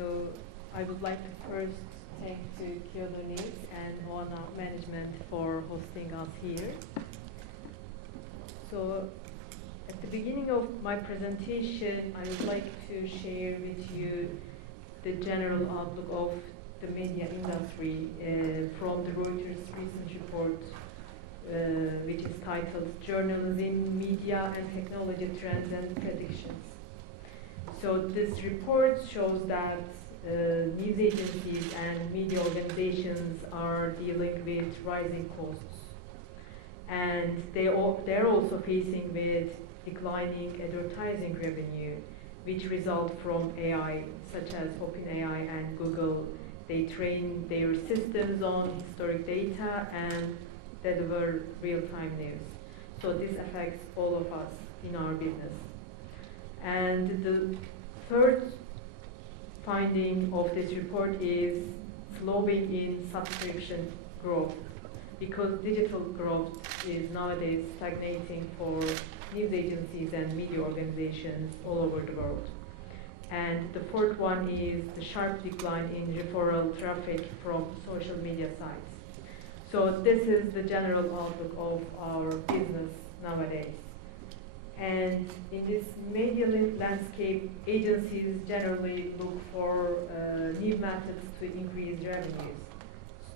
So I would like to first thank to Kyoto News and Oana Management for hosting us here. So at the beginning of my presentation, I would like to share with you the general outlook of the media industry from the Reuters recent report, which is titled Journalism, Media and Technology Trends and Predictions. So this report shows that news agencies and media organizations are dealing with rising costs, and they're also facing with declining advertising revenue, which result from AI, such as OpenAI and Google. They train their systems on historic data and deliver real-time news. So this affects all of us in our business. And the third finding of this report is slowing in subscription growth, because digital growth is nowadays stagnating for news agencies and media organizations all over the world. And the fourth one is the sharp decline in referral traffic from social media sites. So this is the general outlook of our business nowadays. And in this media landscape, agencies generally look for new methods to increase revenues.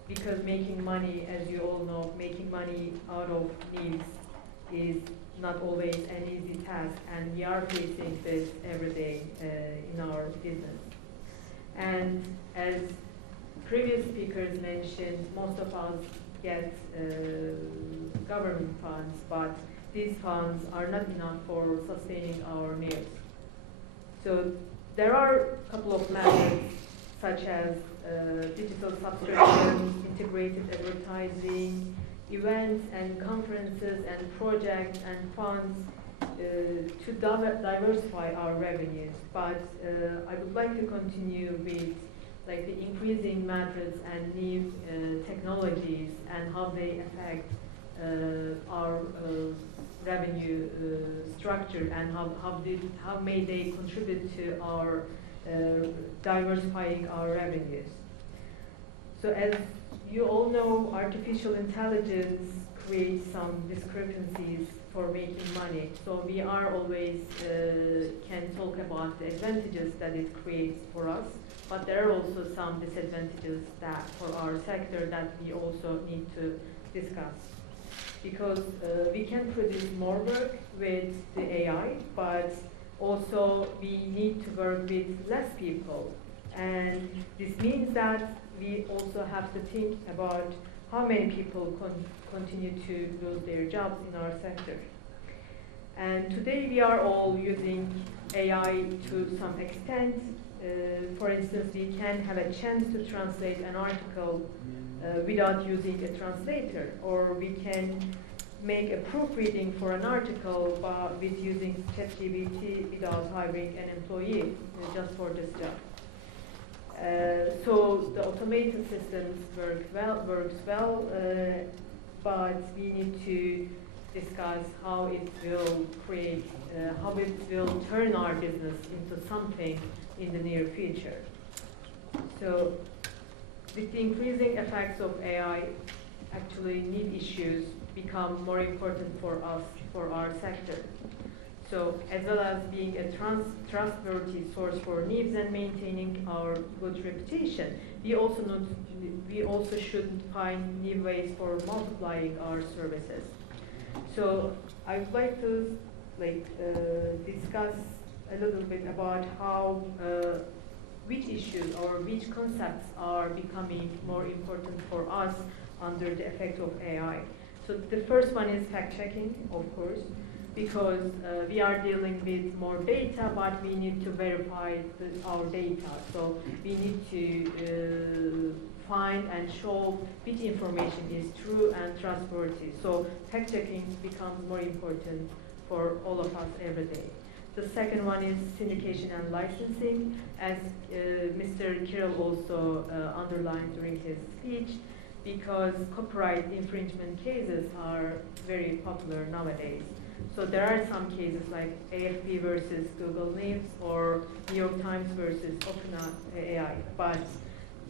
Because making money, as you all know, making money out of news is not always an easy task, and we are facing this every day in our business. And as previous speakers mentioned, most of us get government funds, but these funds are not enough for sustaining our needs. So there are a couple of methods, such as digital subscriptions, integrated advertising, events and conferences and projects and funds to diversify our revenues. But I would like to continue with the increasing methods and new technologies and how they affect our revenue structure, and how may they contribute to our diversifying our revenues. So as you all know, artificial intelligence creates some discrepancies for making money. So we are always can talk about the advantages that it creates for us, but there are also some disadvantages that for our sector that we also need to discuss. Because we can produce more work with the AI, but also we need to work with less people. And this means that we also have to think about how many people continue to lose their jobs in our sector. And today we are all using AI to some extent. For instance, we can have a chance to translate an article without using a translator, or we can make a proofreading for an article with using ChatGPT without hiring an employee just for this job. So the automated systems works well, but we need to discuss how it will create, how it will turn our business into something in the near future. So with the increasing effects of AI, actually need issues become more important for us, for our sector. So as well as being a trustworthy source for news and maintaining our good reputation, we also should find new ways for multiplying our services. So I would like to discuss a little bit about how which issues or which concepts are becoming more important for us under the effect of AI. So the first one is fact-checking, of course, because we are dealing with more data, but we need to verify our data. So we need to find and show which information is true and trustworthy. So fact-checking becomes more important for all of us every day. The second one is syndication and licensing, as Mr. Kirill also underlined during his speech, because copyright infringement cases are very popular nowadays. So there are some cases like AFP versus Google News or New York Times versus OpenAI, but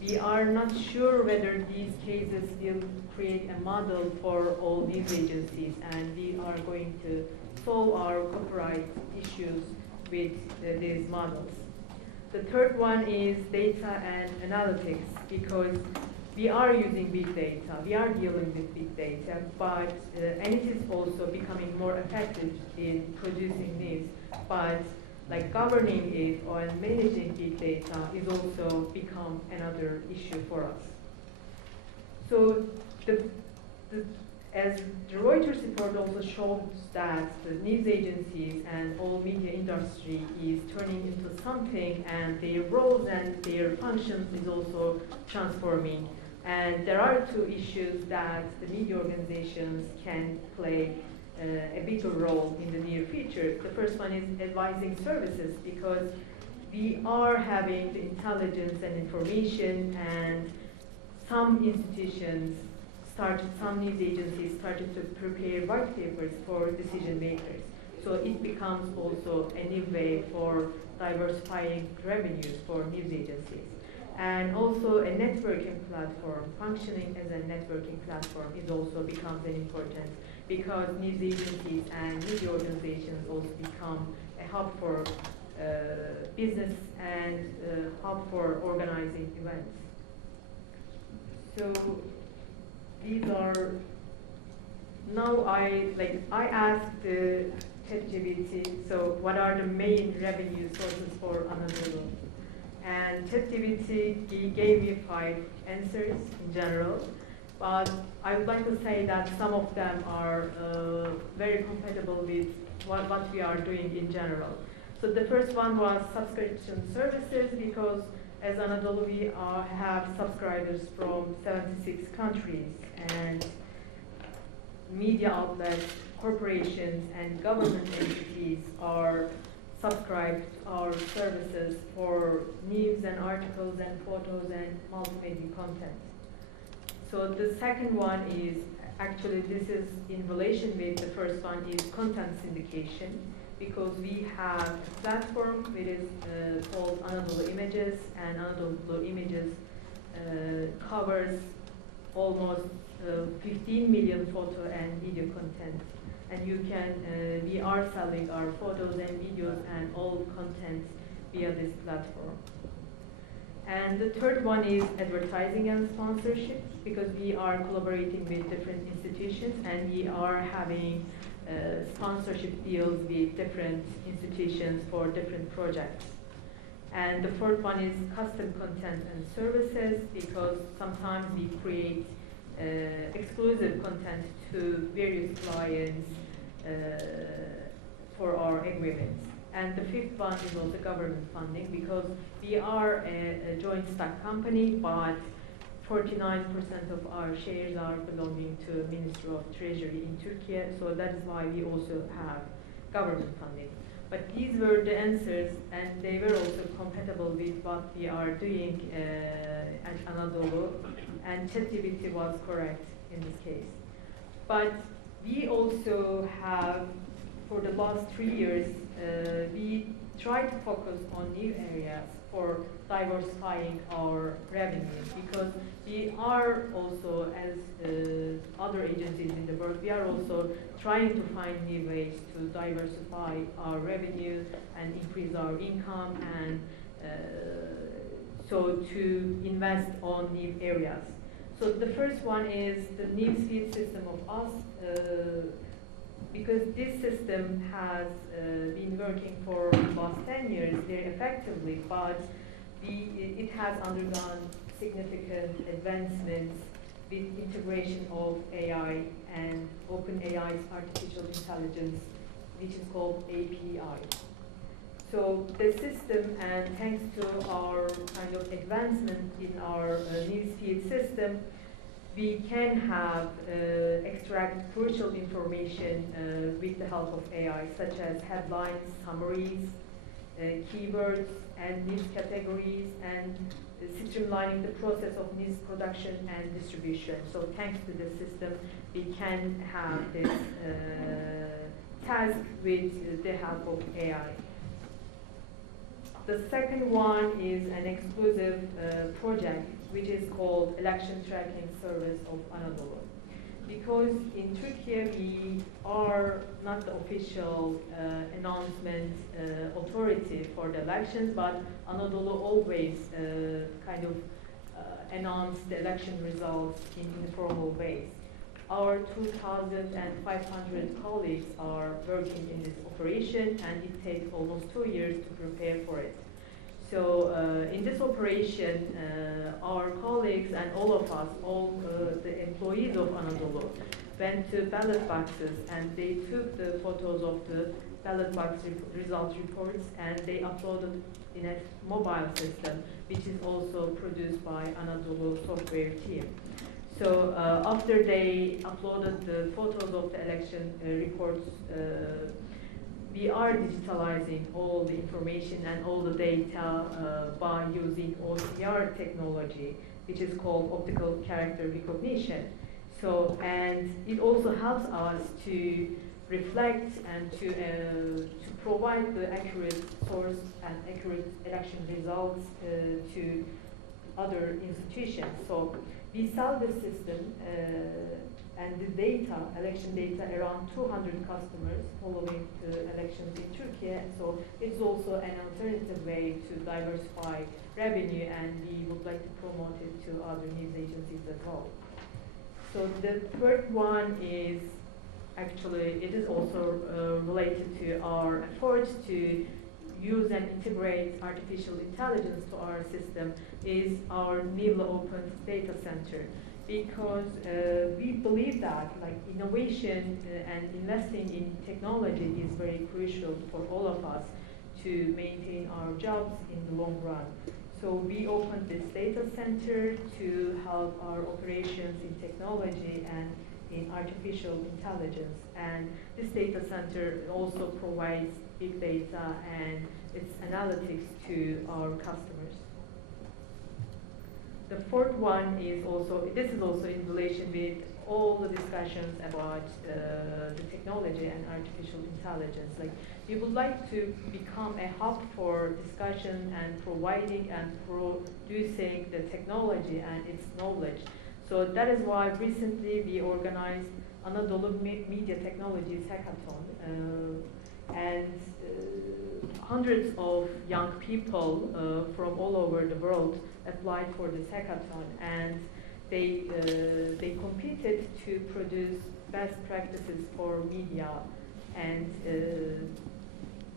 we are not sure whether these cases will create a model for all news agencies, and we are going to solve our copyright issues with these models. The third one is data and analytics, because we are using big data, we are dealing with big data, but and it is also becoming more effective in producing news. But like governing it or managing big data is also become another issue for us. So as the Reuters report also shows that the news agencies and all media industry is turning into something, and their roles and their functions is also transforming. And there are two issues that the media organizations can play a bigger role in the near future. The first one is advising services, because we are having the intelligence and information, and some institutions some news agencies started to prepare white papers for decision makers. So it becomes also a new way for diversifying revenues for news agencies. And also a networking platform, functioning as a networking platform is also becomes an important, because news agencies and media organizations also become a hub for business and hub for organizing events. So these are, now I asked ChatGPT, so what are the main revenue sources for Anadolu? And ChatGPT gave me 5 answers in general, but I would like to say that some of them are very compatible with what we are doing in general. So the first one was subscription services, because as Anadolu we have subscribers from 76 countries, and media outlets, corporations, and government entities are subscribed to our services for news and articles and photos and multimedia content. So the second one is, actually this is in relation with the first one, is content syndication, because we have a platform which is called Anadolu Images, and Anadolu Images covers almost 15 million photo and video content. And you can, we are selling our photos and videos and all content via this platform. And the third one is advertising and sponsorship, because we are collaborating with different institutions and we are having sponsorship deals with different institutions for different projects. And the fourth one is custom content and services, because sometimes we create exclusive content to various clients for our agreements. And the fifth one is also government funding, because we are a joint stock company, but 49% of our shares are belonging to Ministry of Treasury in Turkey, so that is why we also have government funding. But these were the answers, and they were also compatible with what we are doing at Anadolu, and ChatGPT was correct in this case. But we also have, for the last 3 years, we try to focus on new areas for diversifying our revenues, because we are also, as other agencies in the world, we are also trying to find new ways to diversify our revenue and increase our income, and so to invest on new areas. So the first one is the newsfeed system of us, because this system has been working for the last 10 years very effectively, but it has undergone significant advancements with integration of AI and OpenAI's artificial intelligence, which is called API. So the system, and thanks to our kind of advancement in our newsfeed system, we can have extract crucial information with the help of AI, such as headlines, summaries, keywords, and news categories, and streamlining the process of news production and distribution. So thanks to the system, we can have this task with the help of AI. The second one is an exclusive project which is called Election Tracking Service of Anadolu. Because in Turkey we are not the official announcement authority for the elections, but Anadolu always kind of announce the election results in informal ways. Our 2,500 colleagues are working in this operation, and it takes almost 2 years to prepare for it. So in this operation, our colleagues and all of us, all the employees of Anadolu, went to ballot boxes and they took the photos of the ballot box result reports and they uploaded in a mobile system, which is also produced by Anadolu software team. So after they uploaded the photos of the election reports, we are digitalizing all the information and all the data by using OCR technology, which is called optical character recognition. So, and it also helps us to reflect and to provide the accurate source and accurate election results to other institutions. So we sell this system and the data, election data, around 200 customers following the elections in Turkey. So it's also an alternative way to diversify revenue, and we would like to promote it to other news agencies as well. So the third one is actually, it is also related to our efforts to use and integrate artificial intelligence to our system, is our newly opened data center. Because we believe that like innovation and investing in technology is very crucial for all of us to maintain our jobs in the long run. So we opened this data center to help our operations in technology and in artificial intelligence. And this data center also provides big data and its analytics to our customers. The fourth one is also, this is also in relation with all the discussions about the technology and artificial intelligence. Like, we would like to become a hub for discussion and providing and producing the technology and its knowledge. So that is why recently we organized Anadolu Media Technologies Hackathon, and hundreds of young people from all over the world applied for this hackathon, and they competed to produce best practices for media, and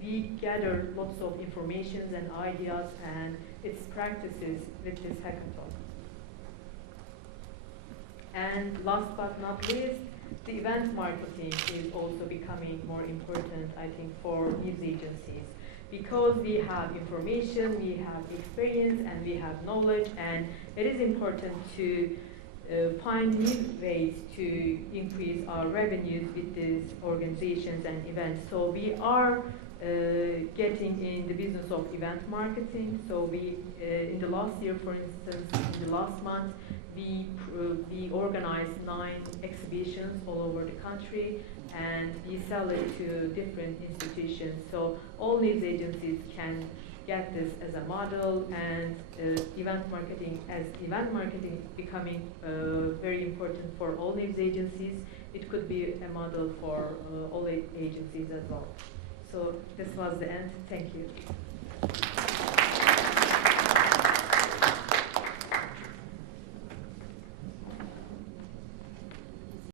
we gathered lots of information and ideas and its practices with this hackathon. And last but not least, the event marketing is also becoming more important, I think, for news agencies. Because we have information, we have experience, and we have knowledge, and it is important to find new ways to increase our revenues with these organizations and events. So we are getting in the business of event marketing. So we, in the last year, for instance, in the last month, we organized 9 exhibitions all over the country, and we sell it to different institutions. So all news agencies can get this as a model, and event marketing becoming very important for all news agencies. It could be a model for all agencies as well. So this was the end. Thank you.